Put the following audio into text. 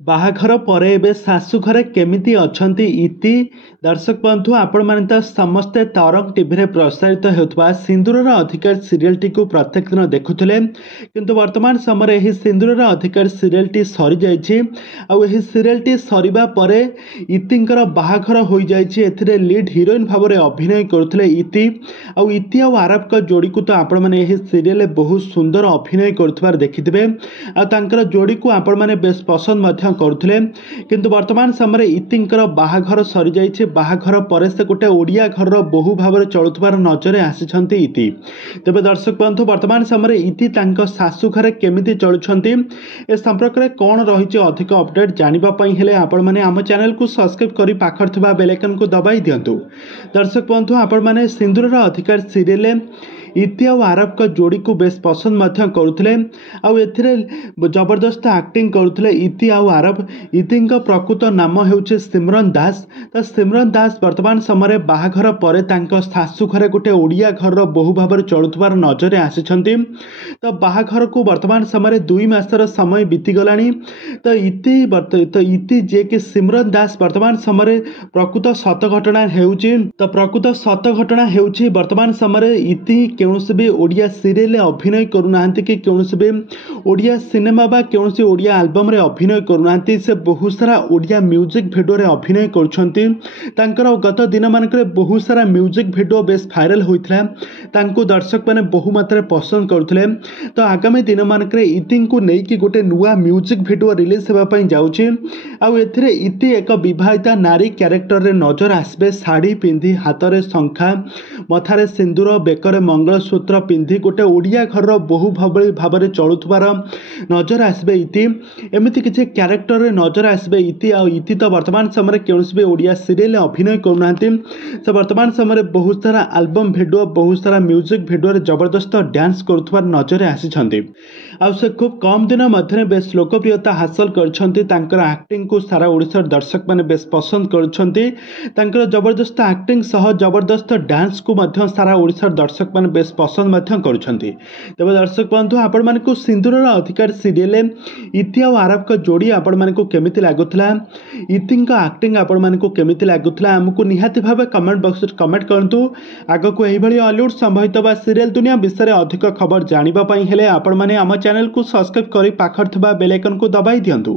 ବାହାଘର ପରେ ଏବେ ଶାଶୁ ଘରେ କେମିତି ଅଛନ୍ତି ଇତି? ଦର୍ଶକ ବନ୍ଧୁ, ଆପଣମାନେ ତ ସମସ୍ତେ ତରଙ୍ଗ ଟିଭିରେ ପ୍ରସାରିତ ହେଉଥିବା ସିନ୍ଦୁରର ଅଧିକାର ସିରିଏଲଟିକୁ ପ୍ରତ୍ୟେକ ଦିନ ଦେଖୁଥିଲେ, କିନ୍ତୁ ବର୍ତ୍ତମାନ ସମୟରେ ଏହି ସିନ୍ଦୁରର ଅଧିକାର ସିରିଏଲଟି ସରିଯାଇଛି। ଆଉ ଏହି ସିରିଏଲଟି ସରିବା ପରେ ଇତିଙ୍କର ବାହାଘର ହୋଇଯାଇଛି। ଏଥିରେ ଲିଡ୍ ହିରୋଇନ୍ ଭାବରେ ଅଭିନୟ କରୁଥିଲେ ଇତି। ଆଉ ଇତି ଆଉ ଆରବଙ୍କ ଯୋଡ଼ିକୁ ତ ଆପଣମାନେ ଏହି ସିରିଏଲରେ ବହୁତ ସୁନ୍ଦର ଅଭିନୟ କରୁଥିବାର ଦେଖିଥିବେ। ଆଉ ତାଙ୍କର ଯୋଡ଼ିକୁ ଆପଣମାନେ ବେଶ ପସନ୍ଦ ମଧ୍ୟ କରୁଥିଲେ, କିନ୍ତୁ ବର୍ତ୍ତମାନ ସମୟରେ ଇତିଙ୍କର ବାହାଘର ସରିଯାଇଛି। ବାହାଘର ପରେ ସେ ଗୋଟେ ଓଡ଼ିଆ ଘରର ବୋହୂ ଭାବରେ ଚଳୁଥିବାର ନଜରରେ ଆସିଛନ୍ତି ଇତି। ତେବେ ଦର୍ଶକ ବନ୍ଧୁ, ବର୍ତ୍ତମାନ ସମୟରେ ଇତି ତାଙ୍କ ଶାଶୁ ଘରେ କେମିତି ଚଳୁଛନ୍ତି, ଏ ସମ୍ପର୍କରେ କ'ଣ ରହିଛି ଅଧିକ ଅପଡେଟ୍ ଜାଣିବା ପାଇଁ ହେଲେ ଆପଣମାନେ ଆମ ଚ୍ୟାନେଲକୁ ସବସ୍କ୍ରାଇବ୍ କରି ପାଖରେ ଥିବା ବେଲ୍ ଆଇକନକୁ ଦବାଇ ଦିଅନ୍ତୁ। ଦର୍ଶକ ବନ୍ଧୁ, ଆପଣମାନେ ସିନ୍ଦୁରର ଅଧିକାର ସିରିଏଲରେ ଇତି ଆଉ ଆରବଙ୍କ ଯୋଡ଼ିକୁ ବେଶ ପସନ୍ଦ ମଧ୍ୟ କରୁଥିଲେ। ଆଉ ଏଥିରେ ଜବରଦସ୍ତ ଆକ୍ଟିଂ କରୁଥିଲେ ଇତି ଆଉ ଆରବ। ଇତିଙ୍କ ପ୍ରକୃତ ନାମ ହେଉଛି ସିମରନ ଦାସ। ତ ସିମରନ ଦାସ ବର୍ତ୍ତମାନ ସମୟରେ ବାହାଘର ପରେ ତାଙ୍କ ଶାଶୁ ଘରେ ଗୋଟେ ଓଡ଼ିଆ ଘରର ବୋହୂ ଭାବରେ ଚଳୁଥିବାର ନଜରରେ ଆସିଛନ୍ତି। ତ ବାହାଘରକୁ ବର୍ତ୍ତମାନ ସମୟରେ 2 ମାସର ସମୟ ବିତିଗଲାଣି। ତ ଇତି ଯିଏକି ସିମରନ ଦାସ ବର୍ତ୍ତମାନ ସମୟରେ ପ୍ରକୃତ ସତ ଘଟଣା ହେଉଛି ବର୍ତ୍ତମାନ ସମୟରେ ଇତି କୌଣସି ବି ଓଡ଼ିଆ ସିରିଏଲରେ ଅଭିନୟ କରୁନାହାନ୍ତି କି କୌଣସି ବି ଓଡ଼ିଆ ସିନେମା ବା କୌଣସି ଓଡ଼ିଆ ଆଲବମରେ ଅଭିନୟ କରୁନାହାନ୍ତି। ସେ ବହୁତ ସାରା ଓଡ଼ିଆ ମ୍ୟୁଜିକ୍ ଭିଡ଼ିଓରେ ଅଭିନୟ କରୁଛନ୍ତି। ତାଙ୍କର ଗତ ଦିନମାନଙ୍କରେ ବହୁତ ସାରା ମ୍ୟୁଜିକ୍ ଭିଡ଼ିଓ ବେଶ ଭାଇରାଲ ହୋଇଥିଲା। ତାଙ୍କୁ ଦର୍ଶକମାନେ ବହୁ ମାତ୍ରାରେ ପସନ୍ଦ କରୁଥିଲେ। ତ ଆଗାମୀ ଦିନମାନଙ୍କରେ ଇତିଙ୍କୁ ନେଇକି ଗୋଟେ ନୂଆ ମ୍ୟୁଜିକ୍ ଭିଡ଼ିଓ ରିଲିଜ୍ ହେବା ପାଇଁ ଯାଉଛି। ଆଉ ଏଥିରେ ଇତି ଏକ ବିବାହିତା ନାରୀ କ୍ୟାରେକ୍ଟରରେ ନଜର ଆସିବେ। ଶାଢ଼ୀ ପିନ୍ଧି, ହାତରେ ଶଙ୍ଖା, ମଥାରେ ସିନ୍ଦୁର, ବେକରେ ମଙ୍ଗଳସୂତ୍ର ପିନ୍ଧି ଗୋଟେ ଓଡ଼ିଆ ଘରର ବୋହୂ ଭାବରେ ଚଳୁଥିବାର ନଜର ଆସିବେ ଇତି। ଏମିତି କିଛି କ୍ୟାରେକ୍ଟରରେ ନଜର ଆସିବେ ଇତି। ଆଉ ଇତି ତ ବର୍ତ୍ତମାନ ସମୟରେ କୌଣସି ବି ଓଡ଼ିଆ ସିରିଏଲରେ ଅଭିନୟ କରୁନାହାନ୍ତି। ସେ ବର୍ତ୍ତମାନ ସମୟରେ ବହୁତ ସାରା ଆଲବମ୍ ଭିଡ଼ିଓ, ବହୁତ ସାରା ମ୍ୟୁଜିକ୍ ଭିଡ଼ିଓରେ ଜବରଦସ୍ତ ଡ୍ୟାନ୍ସ କରୁଥିବାର ନଜରରେ ଆସିଛନ୍ତି। ଆଉ ସେ ଖୁବ୍ କମ୍ ଦିନ ମଧ୍ୟରେ ବେଶ ଲୋକପ୍ରିୟତା ହାସଲ କରିଛନ୍ତି। ତାଙ୍କର ଆକ୍ଟିଂକୁ ସାରା ଓଡ଼ିଶାର ଦର୍ଶକମାନେ ବେଶ ପସନ୍ଦ କରୁଛନ୍ତି। ତାଙ୍କର ଜବରଦସ୍ତ ଆକ୍ଟିଂ ସହ ଜବରଦସ୍ତ ଡ୍ୟାନ୍ସକୁ ମଧ୍ୟ ସାରା ଓଡ଼ିଶାର ଦର୍ଶକମାନେ ବେଶ ପସନ୍ଦ ମଧ୍ୟ କରୁଛନ୍ତି। ତେବେ ଦର୍ଶକ ବନ୍ଧୁ, ଆପଣମାନଙ୍କୁ ସିନ୍ଦୁରର ଅଧିକାର ସିରିଏଲରେ ଇତି ଆଉ ଆରବଙ୍କ ଯୋଡ଼ି ଆପଣମାନଙ୍କୁ କେମିତି ଲାଗୁଥିଲା, ଇତିଙ୍କ ଆକ୍ଟିଂ ଆପଣମାନଙ୍କୁ କେମିତି ଲାଗୁଥିଲା, ଆମକୁ ନିହାତି ଭାବେ କମେଣ୍ଟ ବକ୍ସରେ କମେଣ୍ଟ କରନ୍ତୁ। ଆଗକୁ ଏହିଭଳି ଅଲିଉଡ୍ ସମ୍ବଳିତ ବା ସିରିଏଲ ଦୁନିଆ ବିଷୟରେ ଅଧିକ ଖବର ଜାଣିବା ପାଇଁ ହେଲେ ଆପଣମାନେ ଆମ ଚ୍ୟାନେଲକୁ ସବସ୍କ୍ରାଇବ୍ କରି ପାଖରେ ଥିବା ବେଲ୍ ଆଇକନକୁ ଦବାଇ ଦିଅନ୍ତୁ।